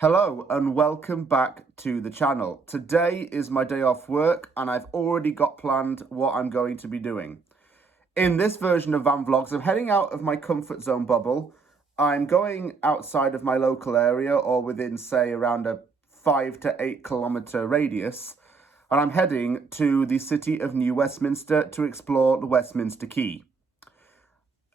Hello and welcome back to the channel. Today is my day off work and I've already got planned what I'm going to be doing. In this version of Van Vlogs, I'm heading out of my comfort zone bubble. I'm going outside of my local area or within, say, around a 5 to 8 kilometre radius, and I'm heading to the city of New Westminster to explore the Westminster Quay.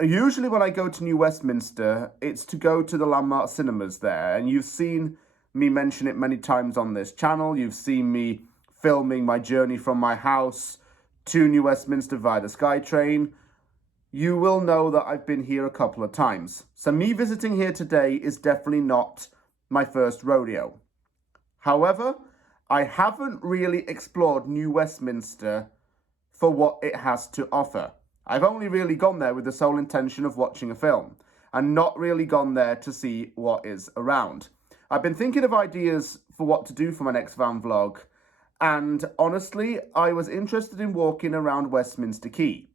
Usually when I go to New Westminster, it's to go to the landmark cinemas there, and you've seen me mention it many times on this channel. You've seen me filming my journey from my house to New Westminster via the SkyTrain. You will know that I've been here a couple of times. So me visiting here today is definitely not my first rodeo. However, I haven't really explored New Westminster for what it has to offer. I've only really gone there with the sole intention of watching a film and not really gone there to see what is around. I've been thinking of ideas for what to do for my next van vlog, and honestly, I was interested in walking around Westminster Quay.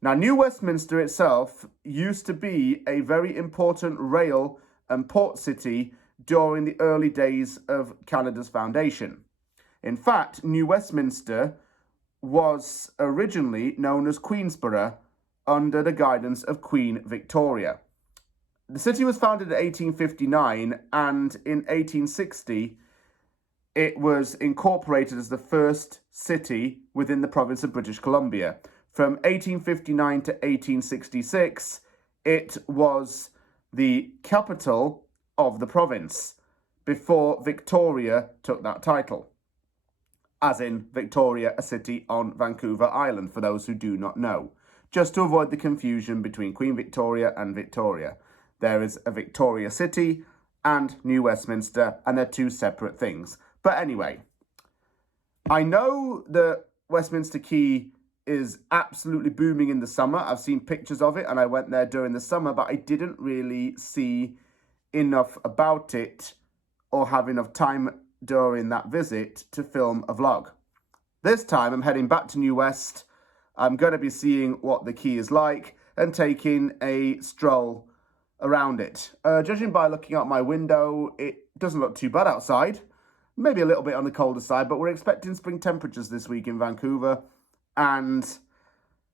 Now, New Westminster itself used to be a very important rail and port city during the early days of Canada's foundation. In fact, New Westminster was originally known as Queensborough under the guidance of Queen Victoria. The city was founded in 1859, and in 1860 it was incorporated as the first city within the province of British Columbia. From 1859 to 1866, it was the capital of the province before Victoria took that title. As in Victoria, a city on Vancouver Island, for those who do not know. Just to avoid the confusion between Queen Victoria and Victoria. There is a Victoria City and New Westminster, and they're two separate things. But anyway, I know that Westminster Quay is absolutely booming in the summer. I've seen pictures of it, and I went there during the summer, but I didn't really see enough about it or have enough time during that visit to film a vlog. This time I'm heading back to New West. I'm going to be seeing what the quay is like and taking a stroll around it. Judging by looking out my window, it doesn't look too bad outside. Maybe a little bit on the colder side, but we're expecting spring temperatures this week in Vancouver. And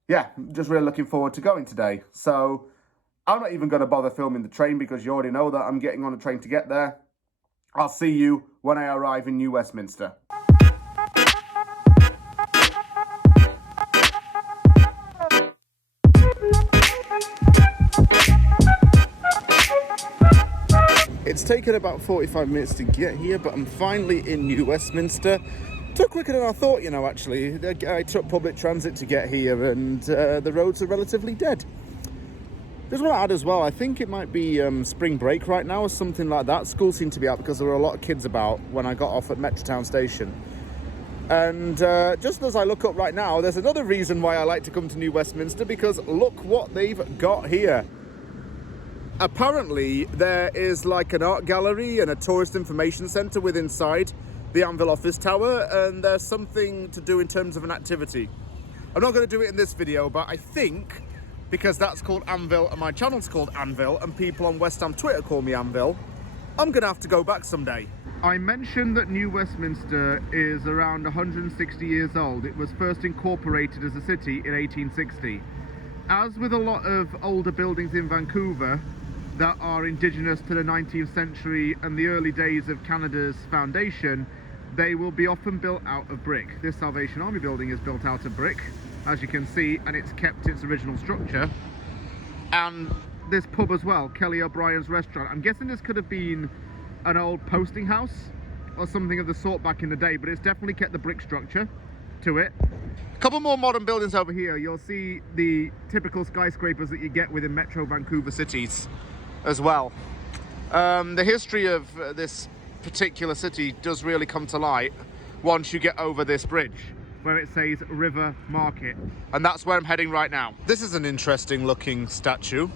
yeah, just really looking forward to going today. So I'm not even going to bother filming the train because you already know that I'm getting on a train to get there. I'll see you when I arrive in New Westminster. It's taken about 45 minutes to get here, but I'm finally in New Westminster. Took quicker than I thought, you know, actually. I took public transit to get here, and the roads are relatively dead. Just want to add as well, I think it might be spring break right now or something like that. School seemed to be out because there were a lot of kids about when I got off at Metrotown Station. And just as I look up right now, there's another reason why I like to come to New Westminster, because look what they've got here. Apparently, there is like an art gallery and a tourist information centre within inside the Anvil office tower, and there's something to do in terms of an activity. I'm not going to do it in this video, but I think, because that's called Anvil and my channel's called Anvil and people on West Ham Twitter call me Anvil, I'm going to have to go back someday. I mentioned that New Westminster is around 160 years old. It was first incorporated as a city in 1860. As with a lot of older buildings in Vancouver that are indigenous to the 19th century and the early days of Canada's foundation, they will be often built out of brick. This Salvation Army building is built out of brick, as you can see, and it's kept its original structure. And this pub as well, Kelly O'Brien's restaurant, I'm guessing this could have been an old posting house or something of the sort back in the day, but it's definitely kept the brick structure to it. A couple more modern buildings over here. You'll see the typical skyscrapers that you get within Metro Vancouver cities as well. The history of this particular city does really come to light once you get over this bridge where it says River Market, and that's where I'm heading right now. This is an interesting looking statue.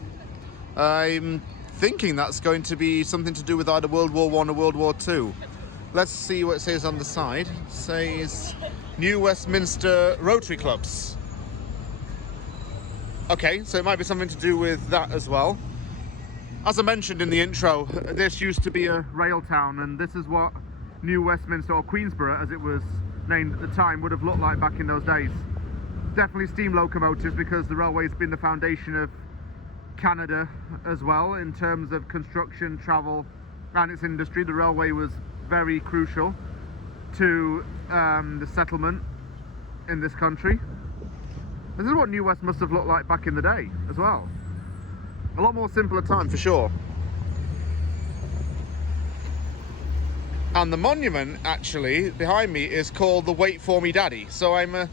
I'm thinking that's going to be something to do with either World War I or World War II. Let's see what it says on the side. It says New Westminster Rotary Clubs. Okay, so it might be something to do with that as well. As I mentioned in the intro, this used to be a rail town, and this is what New Westminster, or Queensborough as it was named at the time, would have looked like back in those days. Definitely steam locomotives, because the railway's been the foundation of Canada as well in terms of construction, travel and its industry. The railway was very crucial to the settlement in this country. This is what New West must have looked like back in the day as well. A lot more simpler time for sure. And the monument actually behind me is called the Wait For Me Daddy. So I'm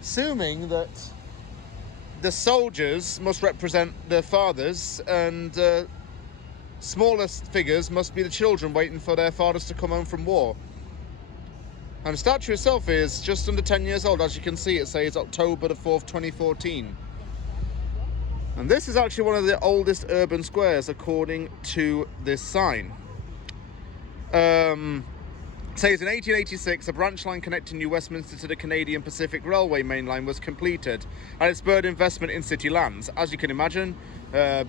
assuming that the soldiers must represent their fathers, and smallest figures must be the children waiting for their fathers to come home from war. And the statue itself is just under 10 years old. As you can see, it says October the 4th, 2014. And this is actually one of the oldest urban squares according to this sign. It says in 1886 a branch line connecting New Westminster to the Canadian Pacific Railway main line was completed, and it spurred investment in city lands. As you can imagine,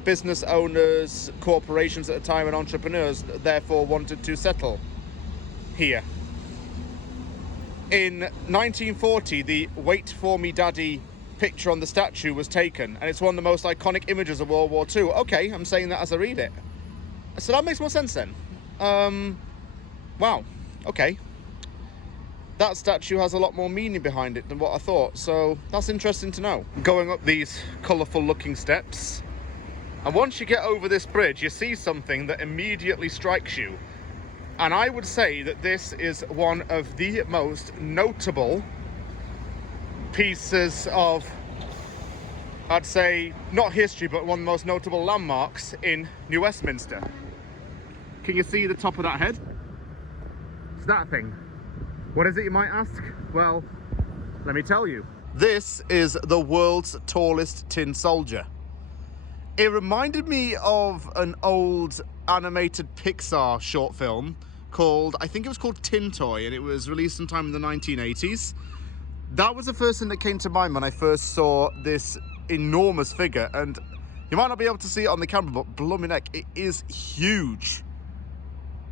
business owners, corporations at the time, and entrepreneurs therefore wanted to settle here. In 1940, the Wait For Me Daddy picture on the statue was taken, and it's one of the most iconic images of World War II. Okay, I'm saying that as I read it. So that makes more sense then. Wow, okay. That statue has a lot more meaning behind it than what I thought, so that's interesting to know. Going up these colourful looking steps, and once you get over this bridge, you see something that immediately strikes you. And I would say that this is one of the most notable pieces of, I'd say, not history, but one of the most notable landmarks in New Westminster. Can you see the top of that head? It's that thing. What is it, you might ask? Well, let me tell you. This is the world's tallest tin soldier. It reminded me of an old animated Pixar short film called, I think it was called Tin Toy, and it was released sometime in the 1980s. That was the first thing that came to mind when I first saw this enormous figure, and you might not be able to see it on the camera, but blooming heck, it is huge.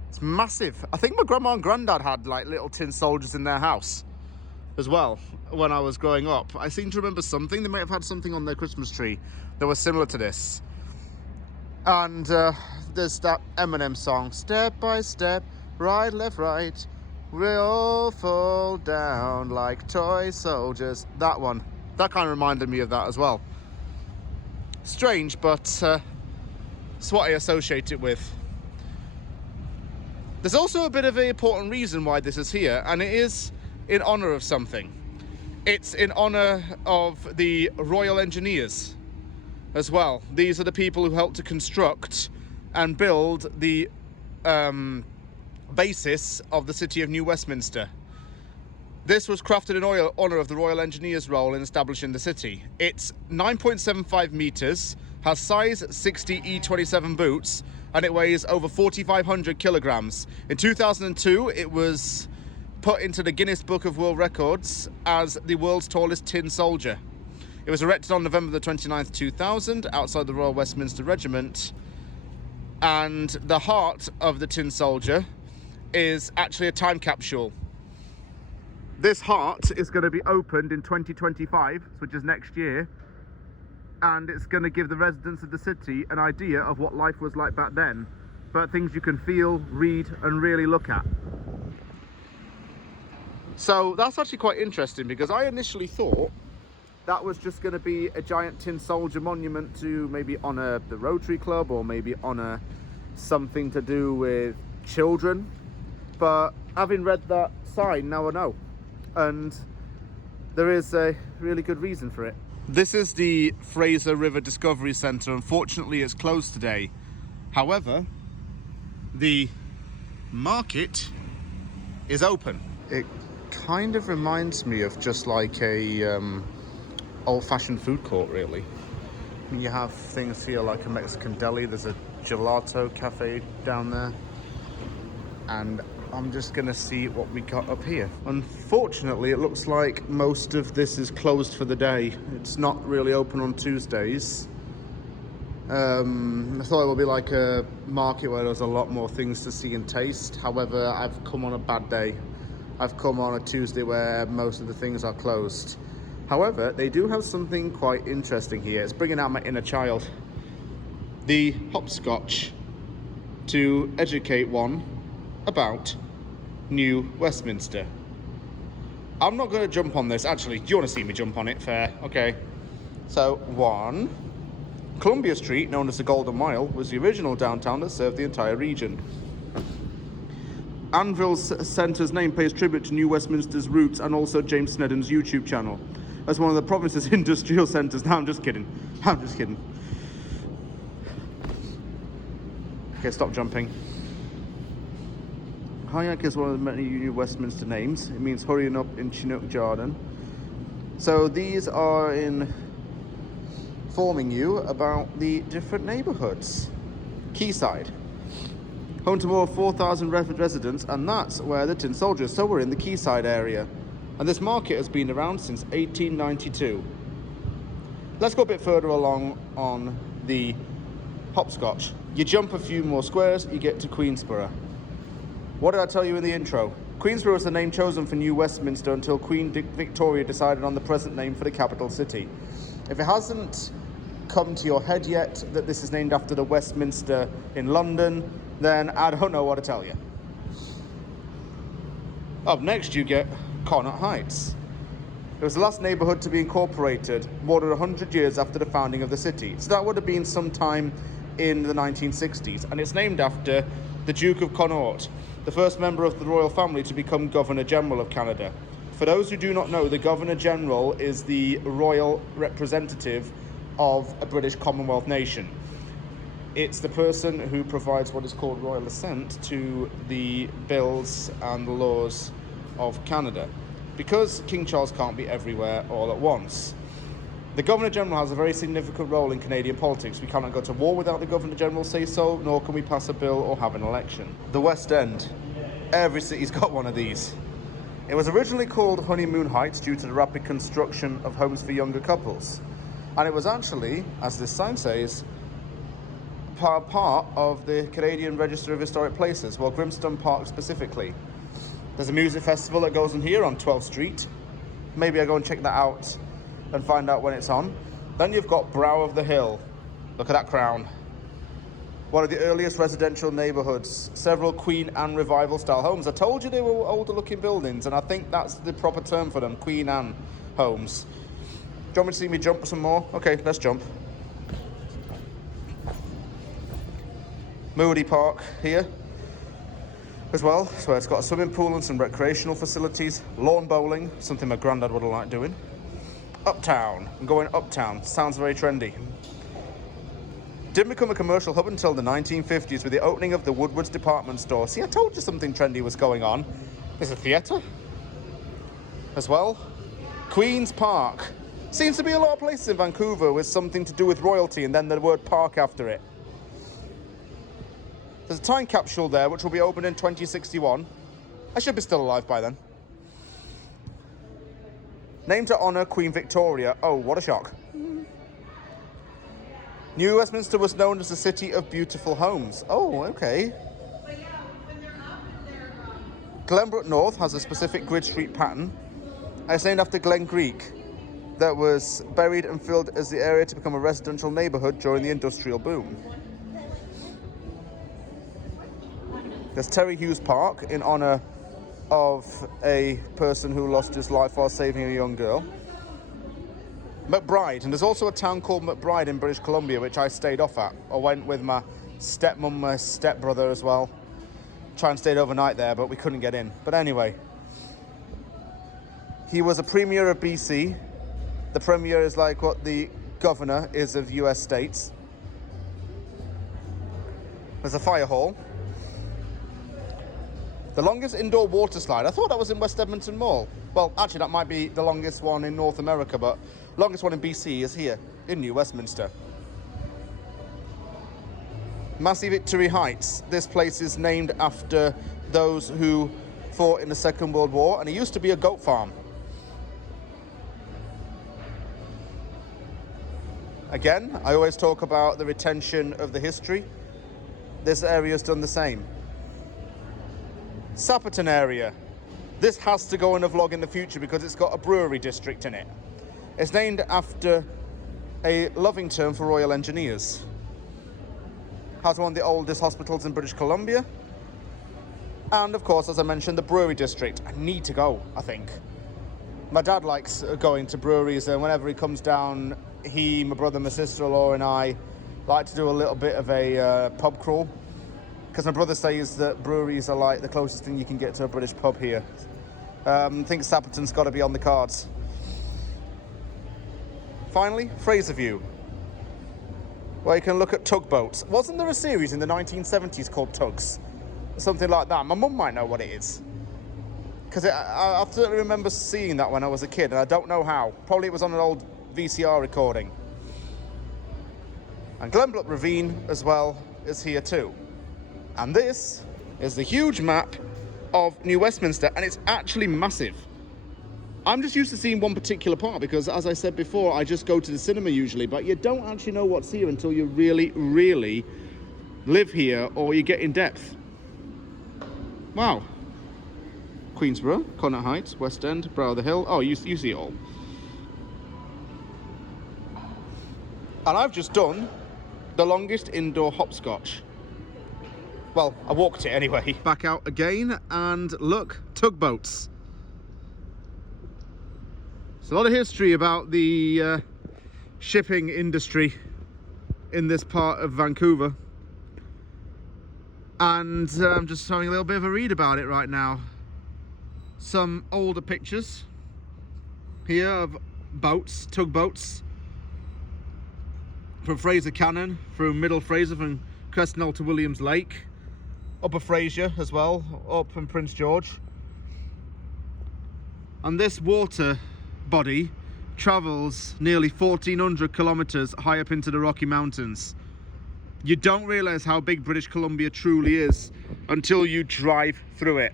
It's massive. I think my grandma and granddad had like little tin soldiers in their house as well when I was growing up. I seem to remember something. They might have had something on their Christmas tree that was similar to this. And there's that Eminem song, step by step, right, left, right, we all fall down like toy soldiers. That one. That kind of reminded me of that as well. Strange, but it's what I associate it with. There's also a bit of an important reason why this is here, and it is in honour of something. It's in honour of the Royal Engineers as well. These are the people who helped to construct and build the basis of the city of New Westminster. This was crafted in honour of the Royal Engineers' role in establishing the city. It's 9.75 metres, has size 60 E27 boots, and it weighs over 4,500 kilograms. In 2002, it was put into the Guinness Book of World Records as the world's tallest tin soldier. It was erected on November the 29th, 2000, outside the Royal Westminster Regiment. And the heart of the tin soldier is actually a time capsule. This heart is going to be opened in 2025, which is next year, and it's going to give the residents of the city an idea of what life was like back then, but things you can feel, read, and really look at. So that's actually quite interesting, because I initially thought that was just going to be a giant tin soldier monument to maybe honour the Rotary Club, or maybe honour something to do with children. But having read that sign, now I know. And there is a really good reason for it. This is the Fraser River Discovery Centre. Unfortunately, it's closed today. However, the market is open. It kind of reminds me of just like a old-fashioned food court, really. I mean, you have things here like a Mexican deli. There's a gelato cafe down there. And I'm just gonna see what we got up here. Unfortunately, it looks like most of this is closed for the day. It's not really open on Tuesdays. I thought it would be like a market where there's a lot more things to see and taste. However, I've come on a bad day. I've come on a Tuesday where most of the things are closed. However, they do have something quite interesting here. It's bringing out my inner child. The hopscotch to educate one about New Westminster. I'm not going to jump on this. Actually, do you want to see me jump on it? Fair. Okay. So, 1. Columbia Street, known as the Golden Mile, was the original downtown that served the entire region. Anvil Centre's name pays tribute to New Westminster's roots and also James Snedden's YouTube channel as one of the province's industrial centres. No, I'm just kidding. I'm just kidding. Okay, stop jumping. Hayek is one of the many New Westminster names. It means hurrying up in Chinook Jordan. So these are informing you about the different neighbourhoods. Quayside, home to more than 4,000 residents, and that's where the Tin Soldiers. So we're in the Quayside area, and this market has been around since 1892. Let's go a bit further along on the hopscotch. You jump a few more squares, you get to Queensborough. What did I tell you in the intro? Queensborough was the name chosen for New Westminster until Queen Victoria decided on the present name for the capital city. If it hasn't come to your head yet that this is named after the Westminster in London, then I don't know what to tell you. Up next you get Connaught Heights. It was the last neighbourhood to be incorporated more than 100 years after the founding of the city. So that would have been sometime in the 1960s, and it's named after the Duke of Connaught, the first member of the royal family to become Governor General of Canada. For those who do not know, the Governor General is the royal representative of a British Commonwealth nation. It's the person who provides what is called royal assent to the bills and the laws of Canada, because King Charles can't be everywhere all at once. The Governor General has a very significant role in Canadian politics. We cannot go to war without the Governor General say so, nor can we pass a bill or have an election. The West End. Every city's got one of these. It was originally called Honeymoon Heights due to the rapid construction of homes for younger couples. And it was actually, as this sign says, part of the Canadian Register of Historic Places, well, Grimstone Park specifically. There's a music festival that goes on here on 12th Street. Maybe I'll go and check that out and find out when it's on. Then you've got Brow of the Hill. Look at that crown. One of the earliest residential neighbourhoods. Several Queen Anne Revival style homes. I told you they were older looking buildings, and I think that's the proper term for them, Queen Anne homes. Do you want me to see me jump some more? Okay, let's jump. Moody Park here as well. So it's got a swimming pool and some recreational facilities. Lawn bowling, something my granddad would have liked doing. Uptown. I'm going uptown. Sounds very trendy. Didn't become a commercial hub until the 1950s with the opening of the Woodward's department store. See, I told you something trendy was going on. There's a theatre as well. Queen's Park. Seems to be a lot of places in Vancouver with something to do with royalty and then the word park after it. There's a time capsule there which will be opened in 2061. I should be still alive by then. Named to honour Queen Victoria. Oh, what a shock. New Westminster was known as the City of Beautiful Homes. Oh, okay. Glenbrook North has a specific grid street pattern. And it's named after Glen Creek, that was buried and filled as the area to become a residential neighbourhood during the industrial boom. There's Terry Hughes Park in honour of a person who lost his life while saving a young girl. McBride, and there's also a town called McBride in British Columbia, which I stayed off at. I went with my stepmum, my stepbrother as well. Try and stayed overnight there, but we couldn't get in. But anyway, he was a premier of BC. The premier is like what the governor is of US states. There's a fire hall. The longest indoor water slide. I thought that was in West Edmonton Mall. Well, actually, that might be the longest one in North America, but longest one in BC is here in New Westminster. Massey Victory Heights. This place is named after those who fought in the Second World War, and it used to be a goat farm. Again, I always talk about the retention of the history. This area's done the same. Sapperton area. This has to go in a vlog in the future because it's got a brewery district in it. It's named after a loving term for Royal Engineers. Has one of the oldest hospitals in British Columbia. And of course, as I mentioned, the brewery district. I need to go, I think. My dad likes going to breweries, and whenever he comes down, he, my brother, my sister-in-law and I like to do a little bit of a pub crawl. Because my brother says that breweries are like the closest thing you can get to a British pub here. I think Sapperton's got to be on the cards. Finally, Fraser View, where you can look at tugboats. Wasn't there a series in the 1970s called Tugs? Something like that. My mum might know what it is. Because I certainly remember seeing that when I was a kid, and I don't know how. Probably it was on an old VCR recording. And Glenbrook Ravine as well is here too. And this is the huge map of New Westminster, and it's actually massive. I'm just used to seeing one particular part because, as I said before, I just go to the cinema usually, but you don't actually know what's here until you really, really live here or you get in depth. Wow. Queensborough, Connaught Heights, West End, Brow of the Hill. Oh, you see it all. And I've just done the longest indoor hopscotch. Well, I walked it anyway. Back out again, and look, tugboats. There's a lot of history about the shipping industry in this part of Vancouver. And I'm just having a little bit of a read about it right now. Some older pictures here of boats, tugboats, from Fraser Cannon, from Middle Fraser, from Creston to Williams Lake, Upper Fraser as well, up from Prince George. And this water body travels nearly 1,400 kilometers high up into the Rocky Mountains. You don't realize how big British Columbia truly is until you drive through it.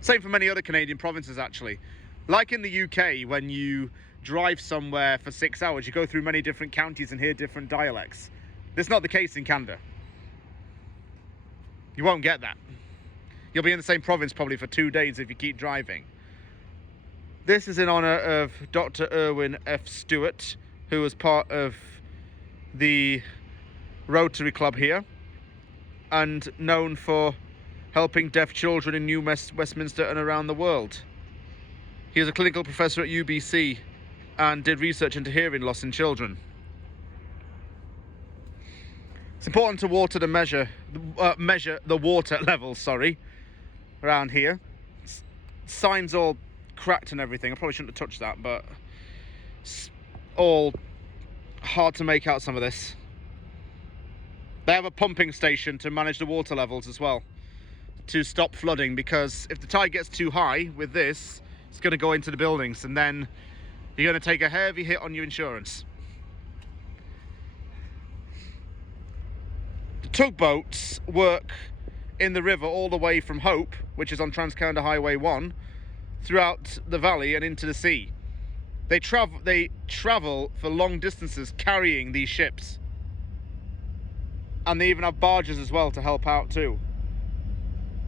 Same for many other Canadian provinces, actually. Like in the UK, when you drive somewhere for 6 hours, you go through many different counties and hear different dialects. That's not the case in Canada. You won't get that. You'll be in the same province probably for 2 days if you keep driving. This is in honour of Dr. Irwin F. Stewart, who was part of the Rotary Club here and known for helping deaf children in New Westminster and around the world. He was a clinical professor at UBC and did research into hearing loss in children. It's important to measure the water levels, around here. Signs all cracked and everything. I probably shouldn't have touched that, but it's all hard to make out, some of this. They have a pumping station to manage the water levels as well, to stop flooding, because if the tide gets too high with this, it's going to go into the buildings and then you're going to take a heavy hit on your insurance. The tugboats work in the river all the way from Hope, which is on Trans-Canada Highway 1, throughout the valley and into the sea. They travel for long distances carrying these ships. And they even have barges as well to help out too.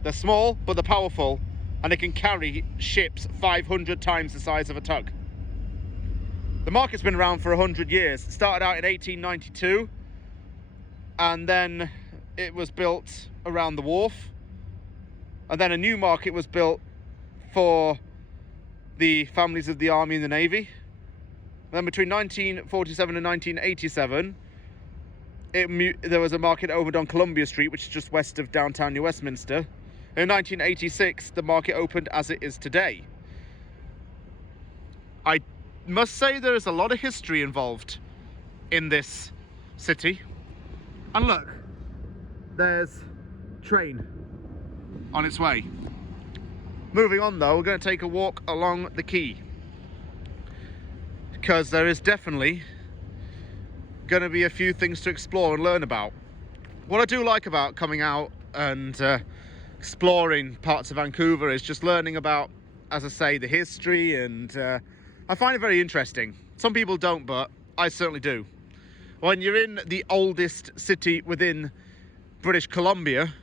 They're small, but they're powerful, and they can carry ships 500 times the size of a tug. The market's been around for 100 years. It started out in 1892, and then it was built around the wharf, and then a new market was built for the families of the Army and the Navy. And then between 1947 and 1987, there was a market opened on Columbia Street, which is just west of downtown New Westminster. In 1986, the market opened as it is today. I must say there is a lot of history involved in this city. And look, there's train on its way. Moving on though, we're going to take a walk along the quay, because there is definitely going to be a few things to explore and learn about. What I do like about coming out and exploring parts of Vancouver is just learning about, as I say, the history, and I find it very interesting. Some people don't, but I certainly do. When you're in the oldest city within British Columbia,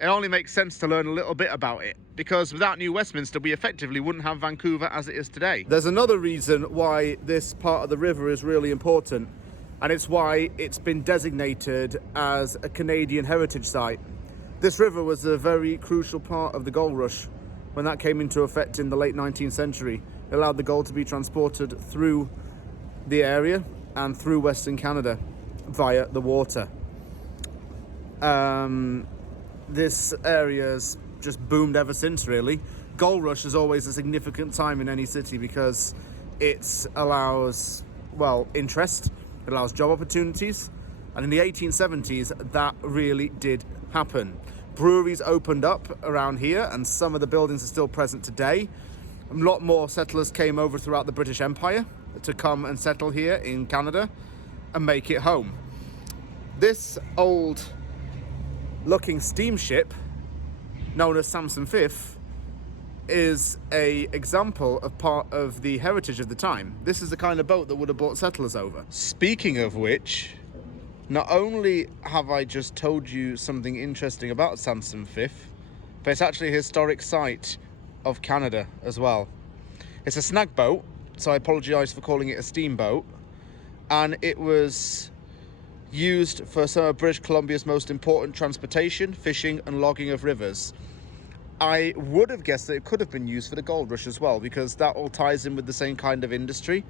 it only makes sense to learn a little bit about it, because without New Westminster, we effectively wouldn't have Vancouver as it is today. There's another reason why this part of the river is really important, and it's why it's been designated as a Canadian heritage site. This river was a very crucial part of the gold rush when that came into effect in the late 19th century. It allowed the gold to be transported through the area and through Western Canada via the water. This area's just boomed ever since, really. Gold rush is always a significant time in any city because it allows, well, interest, it allows job opportunities, and in the 1870s that really did happen. Breweries opened up around here, and some of the buildings are still present today. A lot more settlers came over throughout the British Empire to come and settle here in Canada and make it home. This old looking steamship, known as Samson Fifth, is a example of part of the heritage of the time. This is the kind of boat that would have brought settlers over. Speaking of which, not only have I just told you something interesting about Samson Fifth, but it's actually a historic site of Canada as well. It's a snag boat, so I apologise for calling it a steamboat, and it was used for some of British Columbia's most important transportation, fishing and logging of rivers. I would have guessed that it could have been used for the gold rush as well, because that all ties in with the same kind of industry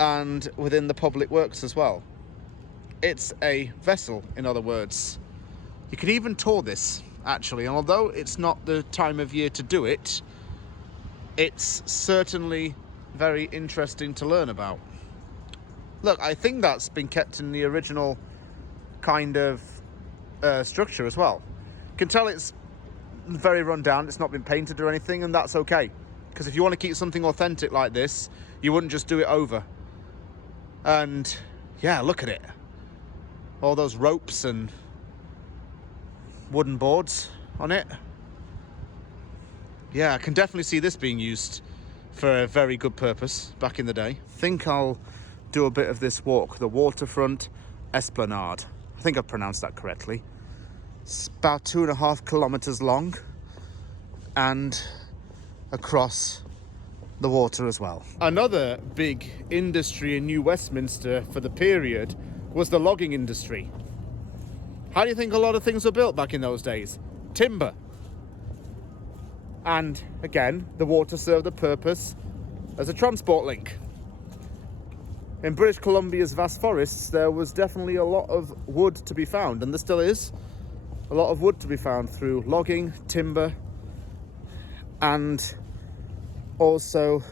and within the public works as well. It's a vessel, in other words. You can even tour this, actually, and although it's not the time of year to do it, it's certainly very interesting to learn about. Look, I think that's been kept in the original kind of structure as well. You can tell it's very run down, it's not been painted or anything, and that's okay. Because if you want to keep something authentic like this, you wouldn't just do it over. And yeah, look at it. All those ropes and wooden boards on it. Yeah, I can definitely see this being used for a very good purpose back in the day. I think I'll do a bit of this walk, the Waterfront Esplanade. I think I've pronounced that correctly. It's about 2.5 kilometers long and across the water as well. Another big industry in New Westminster for the period was the logging industry. How do you think a lot of things were built back in those days? Timber. And again, the water served the purpose as a transport link. In British Columbia's vast forests, there was definitely a lot of wood to be found, and there still is a lot of wood to be found through logging, timber, and also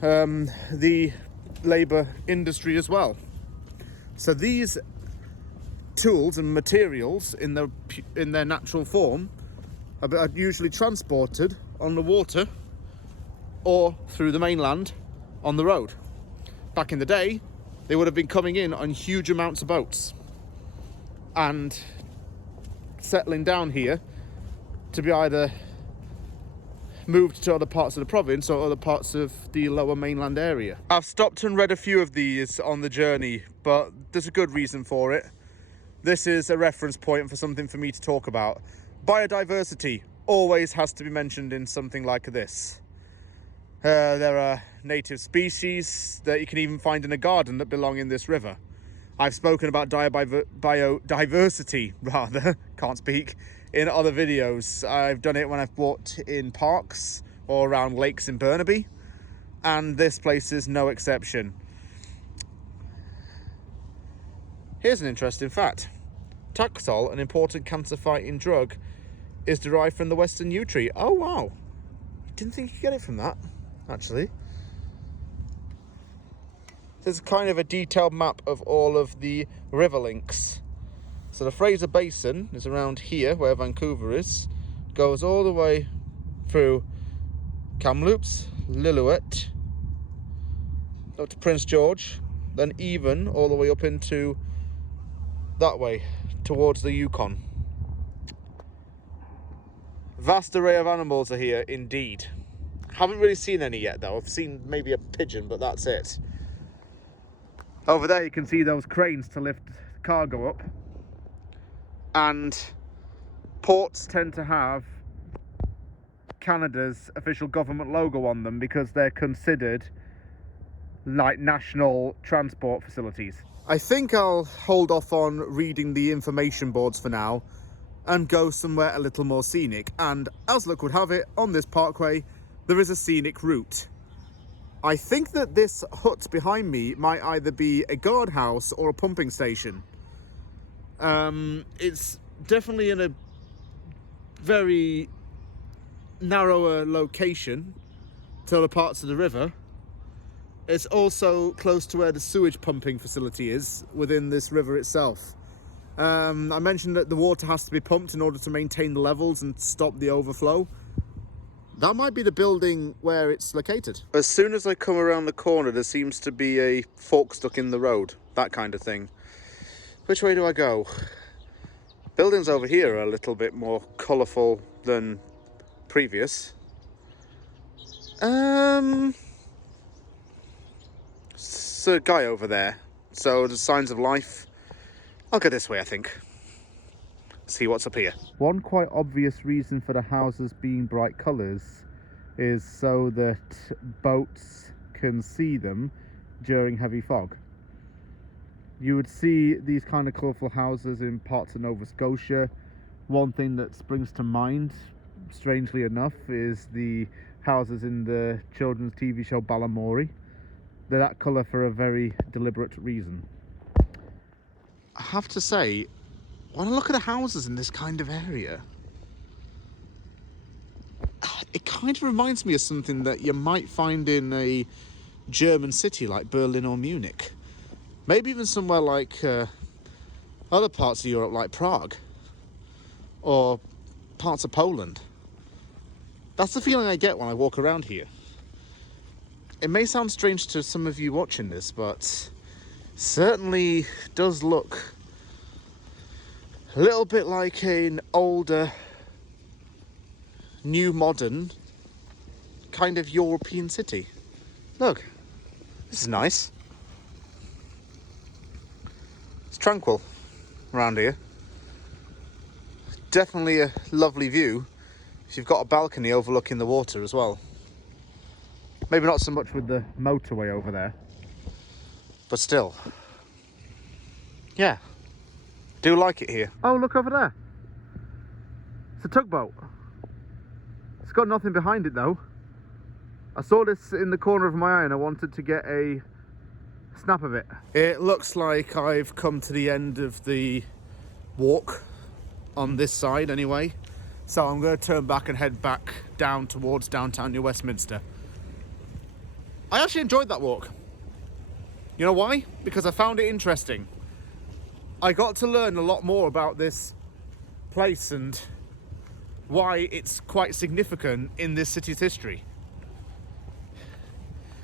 the labour industry as well. So these tools and materials in their natural form are usually transported on the water or through the mainland on the road. Back in the day, they would have been coming in on huge amounts of boats and settling down here to be either moved to other parts of the province or other parts of the lower mainland area. I've stopped and read a few of these on the journey, but there's a good reason for it. This is a reference point for something for me to talk about. Biodiversity always has to be mentioned in something like this. There are native species that you can even find in a garden that belong in this river. I've spoken about biodiversity, can't speak, in other videos. I've done it when I've walked in parks or around lakes in Burnaby, and this place is no exception. Here's an interesting fact. Taxol, an important cancer-fighting drug, is derived from the western yew tree. Oh wow, didn't think you could get it from that, actually. There's kind of a detailed map of all of the river links. So the Fraser Basin is around here, where Vancouver is, goes all the way through Kamloops, Lillooet, up to Prince George, then even all the way up into that way, towards the Yukon. Vast array of animals are here, indeed. Haven't really seen any yet, though. I've seen maybe a pigeon, but that's it. Over there you can see those cranes to lift cargo up. And ports tend to have Canada's official government logo on them because they're considered like national transport facilities. I think I'll hold off on reading the information boards for now and go somewhere a little more scenic. And as luck would have it, on this parkway there is a scenic route. I think that this hut behind me might either be a guardhouse or a pumping station. It's definitely in a very narrower location to other parts of the river. It's also close to where the sewage pumping facility is within this river itself. I mentioned that the water has to be pumped in order to maintain the levels and stop the overflow. That might be the building where it's located. As soon as I come around the corner, there seems to be a fork stuck in the road, that kind of thing. Which way do I go? Buildings over here are a little bit more colourful than previous. It's a guy over there, so there's signs of life. I'll go this way, I think. See what's up here. One quite obvious reason for the houses being bright colours is so that boats can see them during heavy fog. You would see these kind of colourful houses in parts of Nova Scotia. One thing that springs to mind, strangely enough, is the houses in the children's TV show Balamory. They're that colour for a very deliberate reason. I have to say, when I look at the houses in this kind of area, it kind of reminds me of something that you might find in a German city like Berlin or Munich. Maybe even somewhere like other parts of Europe like Prague or parts of Poland. That's the feeling I get when I walk around here. It may sound strange to some of you watching this, but certainly does look a little bit like an older, new modern kind of European city. Look, this is nice. It's tranquil around here. Definitely a lovely view if you've got a balcony overlooking the water as well. Maybe not so much with the motorway over there, but still. Yeah, do like it here. Oh, look over there. It's a tugboat. It's got nothing behind it though. I saw this in the corner of my eye and I wanted to get a snap of it. It looks like I've come to the end of the walk on this side anyway. So I'm going to turn back and head back down towards downtown New Westminster. I actually enjoyed that walk. You know why? Because I found it interesting. I got to learn a lot more about this place and why it's quite significant in this city's history.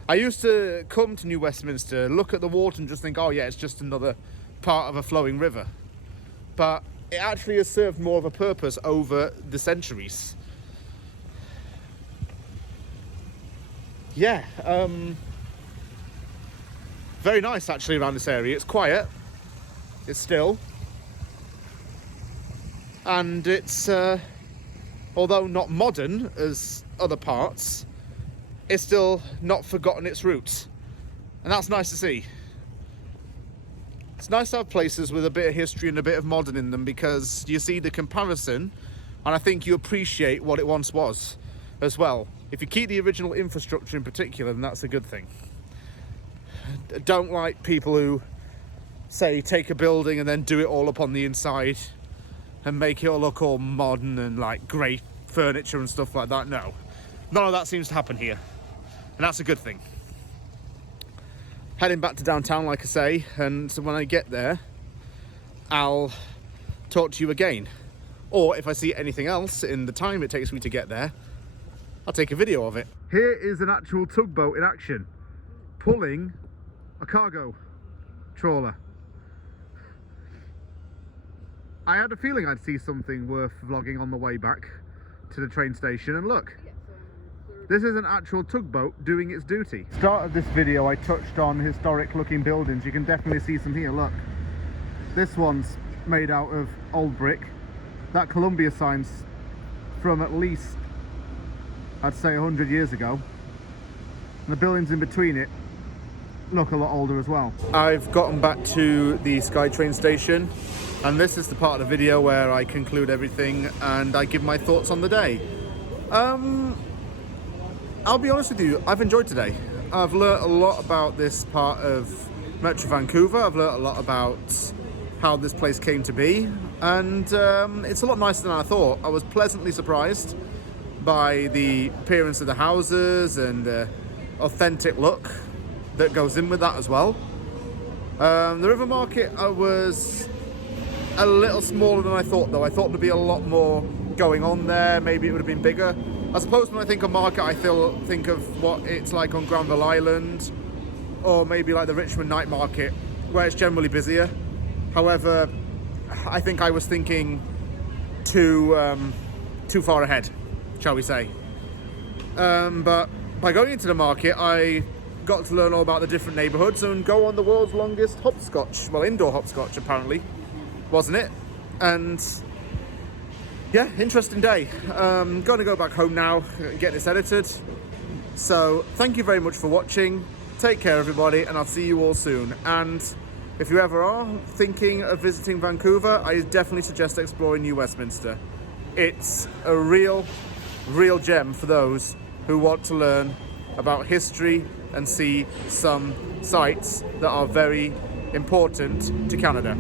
I used to come to New Westminster, look at the water and just think, oh yeah, it's just another part of a flowing river. But it actually has served more of a purpose over the centuries. Yeah, very nice actually around this area. It's quiet, it's still, and it's, although not modern as other parts, it's still not forgotten its roots, and that's nice to see. It's nice to have places with a bit of history and a bit of modern in them because you see the comparison and I think you appreciate what it once was as well. If you keep the original infrastructure in particular, then that's a good thing. I don't like people who say take a building and then do it all up on the inside and make it all look all modern and like great furniture and stuff like that. No, none of that seems to happen here, and that's a good thing. Heading back to downtown, like I say, and so when I get there, I'll talk to you again. Or if I see anything else in the time it takes me to get there, I'll take a video of it. Here is an actual tugboat in action, pulling a cargo trawler. I had a feeling I'd see something worth vlogging on the way back to the train station, and look, This is an actual tugboat doing its duty. Start of this video I touched on historic looking buildings. You can definitely see some here, look. This one's made out of old brick. That Columbia sign's from at least, I'd say 100 years ago. And the buildings in between it look a lot older as well. I've gotten back to the SkyTrain station, and this is the part of the video where I conclude everything and I give my thoughts on the day. I'll be honest with you, I've enjoyed today. I've learnt a lot about this part of Metro Vancouver. I've learnt a lot about how this place came to be, and it's a lot nicer than I thought. I was pleasantly surprised by the appearance of the houses and the authentic look that goes in with that as well. The river market was a little smaller than I thought, though. I thought there'd be a lot more going on there. Maybe it would have been bigger. I suppose when I think of market, I think of what it's like on Granville Island, or maybe like the Richmond night market, where it's generally busier. However, I think I was thinking too far ahead, shall we say. But by going into the market, I got to learn all about the different neighbourhoods and go on the world's longest hopscotch, well, indoor hopscotch apparently, wasn't it? And yeah, interesting day. Gonna go back home now, get this edited. So thank you very much for watching. Take care, everybody, and I'll see you all soon. And if you ever are thinking of visiting Vancouver, I definitely suggest exploring New Westminster. It's a real gem for those who want to learn about history and see some sites that are very important to Canada.